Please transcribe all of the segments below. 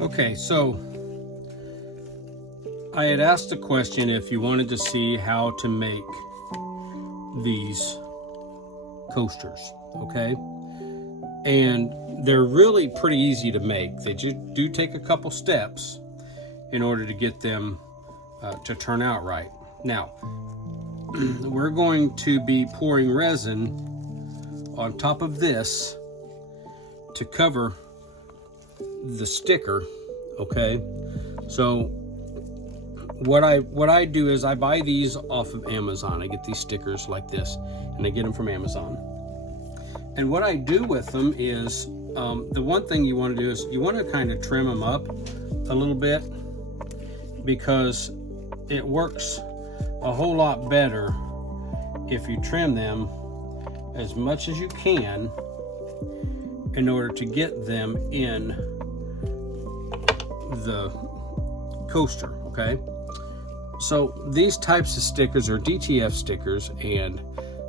Okay, so I had asked a question if you wanted to see how to make these coasters, okay? And they're really pretty easy to make. They do take a couple steps in order to get them to turn out right. Now, we're going to be pouring resin on top of this to cover the sticker, okay? So what I do is I buy these off of Amazon. I get these stickers like this, and I get them from Amazon. And what I do with them is, the one thing you want to do is you want to kind of trim them up a little bit, because it works a whole lot better if you trim them as much as you can in order to get them in the coaster, okay? So these types of stickers are DTF stickers, and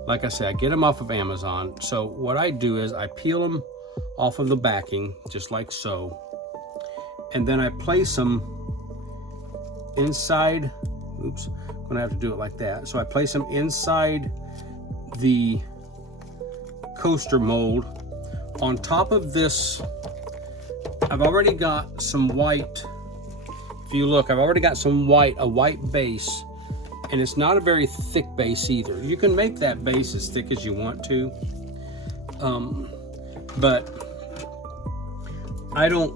like I said, I get them off of Amazon. So what I do is I peel them off of the backing, just like so, and then I place them inside, oops, I'm gonna have to do it like that. So I place them inside the coaster mold. On top of this, I've already got some white. If you look, I've already got some white, a white base, and it's not a very thick base either. You can make that base as thick as you want to, but I don't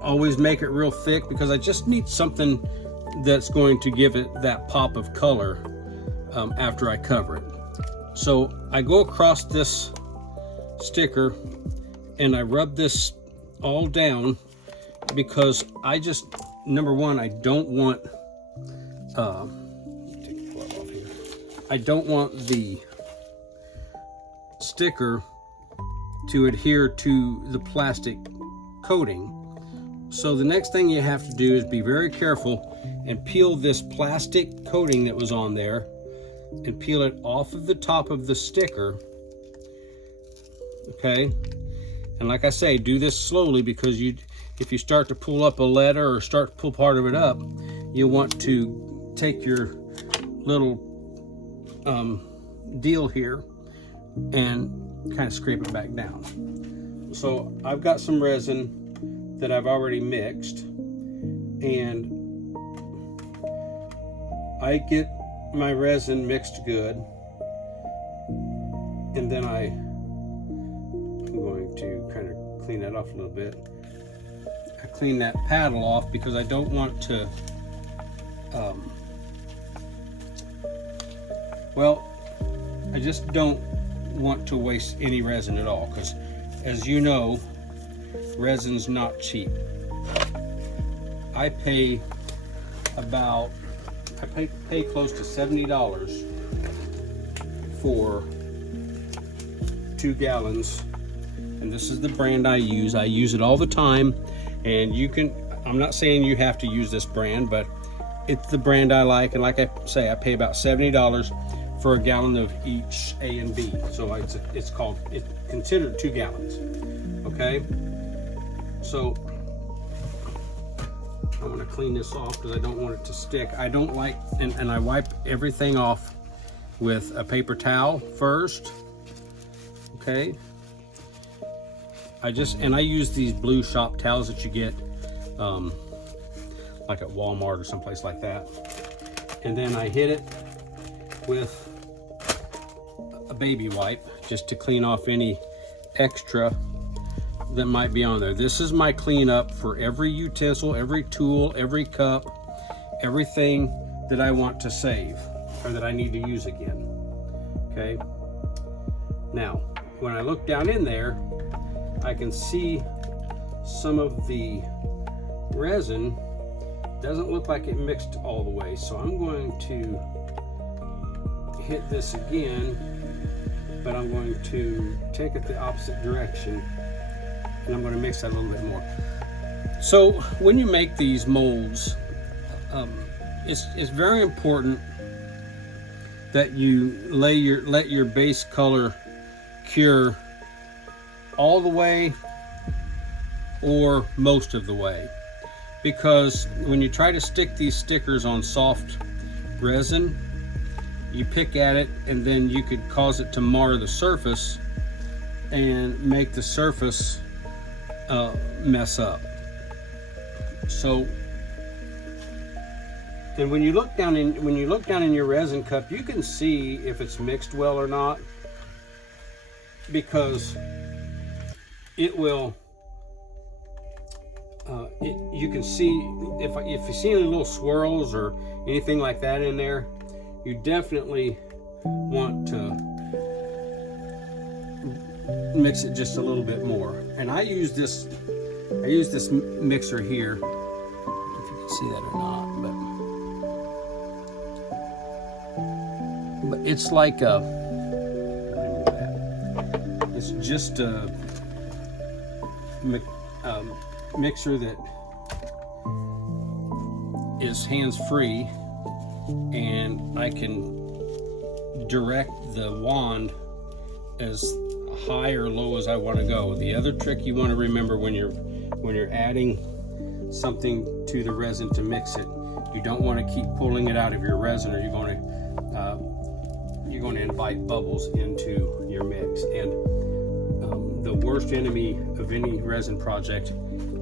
always make it real thick, because I just need something that's going to give it that pop of color after I cover it. So I go across this sticker and I rub this all down, because I just, number one, I don't want take the glove off here. I don't want the sticker to adhere to the plastic coating. So the next thing you have to do is be very careful and peel this plastic coating that was on there, and peel it off of the top of the sticker, okay? And like I say, do this slowly, because if you start to pull up a letter or start to pull part of it up, you want to take your little deal here and kind of scrape it back down. So I've got some resin that I've already mixed, and I get my resin mixed good, and then I'm going to kind of clean that off a little bit. I clean that paddle off because I don't want to, well, I just don't want to waste any resin at all, because as you know, resin's not cheap. I pay close to $70 for 2 gallons, and this is the brand I use. I use it all the time, and you can, I'm not saying you have to use this brand, but it's the brand I like, and like I say, I pay about $70 for a gallon of each A and B. So it's considered 2 gallons, okay? So I'm gonna clean this off because I don't want it to stick. I don't like, and I wipe everything off with a paper towel first, okay? I use these blue shop towels that you get like at Walmart or someplace like that. And then I hit it with a baby wipe just to clean off any extra that might be on there. This is my cleanup for every utensil, every tool, every cup, everything that I want to save or that I need to use again, okay? Now, when I look down in there, I can see some of the resin doesn't look like it mixed all the way. So I'm going to hit this again, but I'm going to take it the opposite direction, and I'm going to mix that a little bit more. So when you make these molds, it's very important that you let your base color cure all the way or most of the way. because when you try to stick these stickers on soft resin, you pick at it and then you could cause it to mar the surface and make the surface mess up. So, and when you look down in your resin cup, you can see if it's mixed well or not, because it will. You can see if you see any little swirls or anything like that in there, you definitely want to mix it just a little bit more. And I use this mixer here. I don't know if you can see that or not, but it's like it's just a mixer that is hands-free, and I can direct the wand as high or low as I want to go. The other trick you want to remember when you're adding something to the resin to mix it, you don't want to keep pulling it out of your resin, or you're going to invite bubbles into your mix. And the worst enemy of any resin project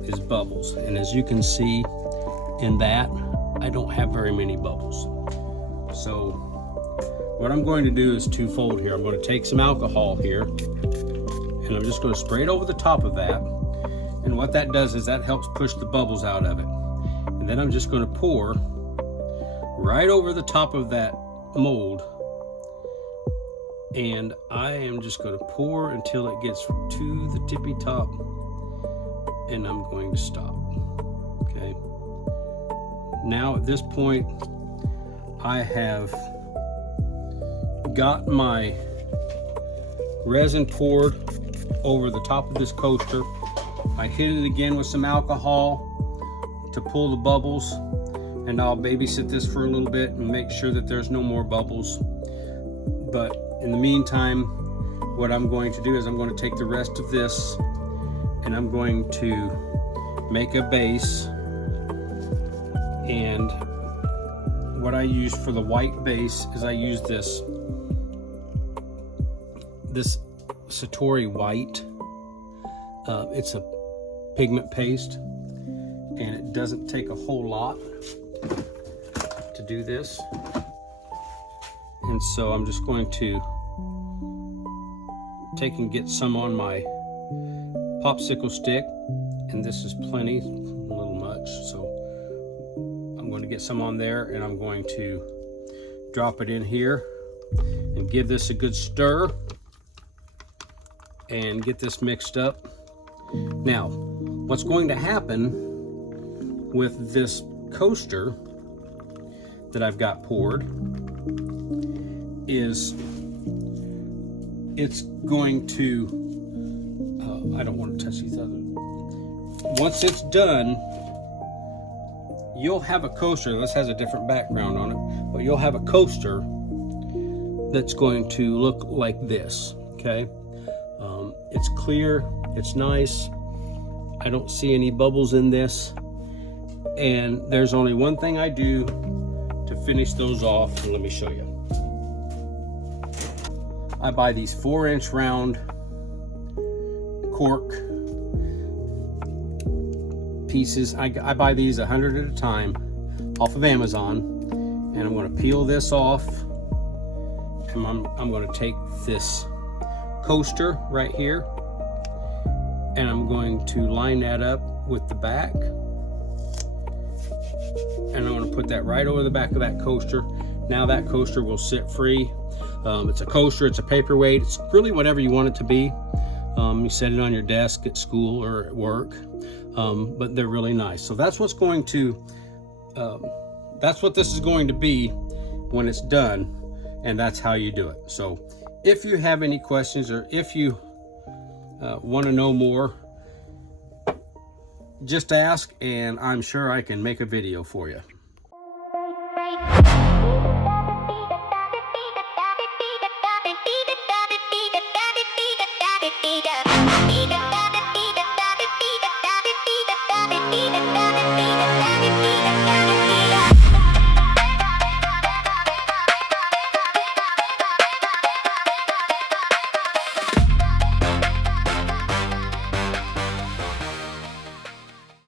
is bubbles. And as you can see in that, I don't have very many bubbles. So what I'm going to do is twofold here. I'm going to take some alcohol here, and I'm just going to spray it over the top of that. And what that does is that helps push the bubbles out of it. And then I'm just going to pour right over the top of that mold. And I am just going to pour until it gets to the tippy top, and I'm going to stop. Okay. Now at this point, I have got my resin poured over the top of this coaster. I hit it again with some alcohol to pull the bubbles, and I'll babysit this for a little bit and make sure that there's no more bubbles. But in the meantime, what I'm going to do is I'm going to take the rest of this and I'm going to make a base. And what I use for the white base is I use this Satori white. It's a pigment paste, and it doesn't take a whole lot to do this. And so I'm just going to take and get some on my popsicle stick, and this is plenty, a little much, so I'm going to get some on there, and I'm going to drop it in here and give this a good stir and get this mixed up. Now, what's going to happen with this coaster that I've got poured is it's going to, I don't want to touch these other. Once it's done, you'll have a coaster. This has a different background on it, but you'll have a coaster that's going to look like this, okay? It's clear, it's nice. I don't see any bubbles in this. And there's only one thing I do to finish those off, and let me show you. I buy these 4-inch round cork pieces. I buy these 100 at a time off of Amazon, and I'm going to peel this off, and I'm going to take this coaster right here, and I'm going to line that up with the back, and I'm going to put that right over the back of that coaster. Now that coaster will sit free. It's a coaster, it's a paperweight, it's really whatever you want it to be. You set it on your desk at school or at work, but they're really nice. So that's what's going to, that's what this is going to be when it's done, and that's how you do it. So if you have any questions, or if you want to know more, just ask, and I'm sure I can make a video for you.